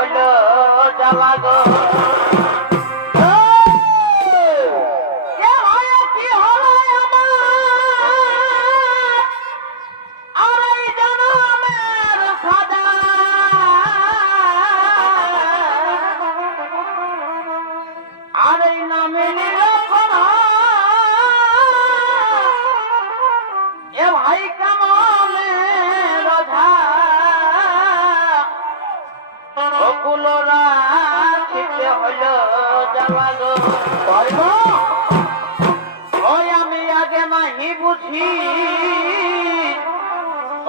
হইল জ্বালা গো। গোকুল রাখিতে হইল যাওয়ালো ওই আমি আগে নাহি বুঝি।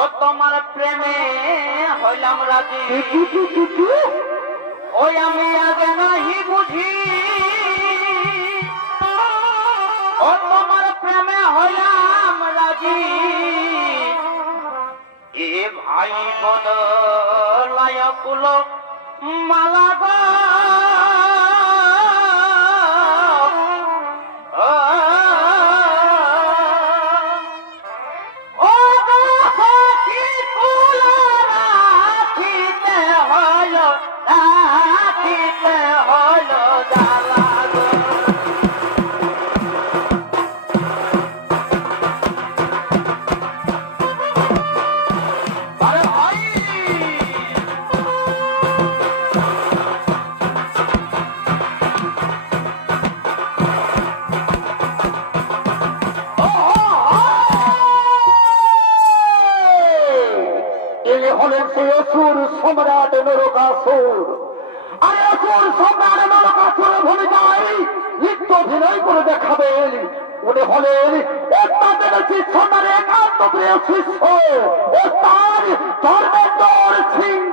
ও তোমার প্রেমে হইলাম রাজি। ওই আমি আগে নাহি বুঝি। ও তোমার প্রেমে হইলাম রাজি। এ ভাই বদলায় কুলক মালাগা ধর্মেন্দর সিং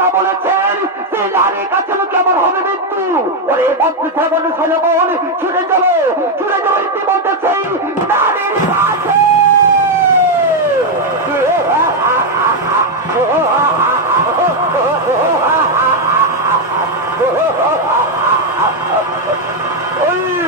বাবা বলেছেন যে নারী কাছে কেমন হবে মৃত্যু। ওরে মন্ত্রী ছাগল সৈনবন ছুটে চলো ছুটে চলো ইতিমধ্যে সেই নারীর কাছে। Oh,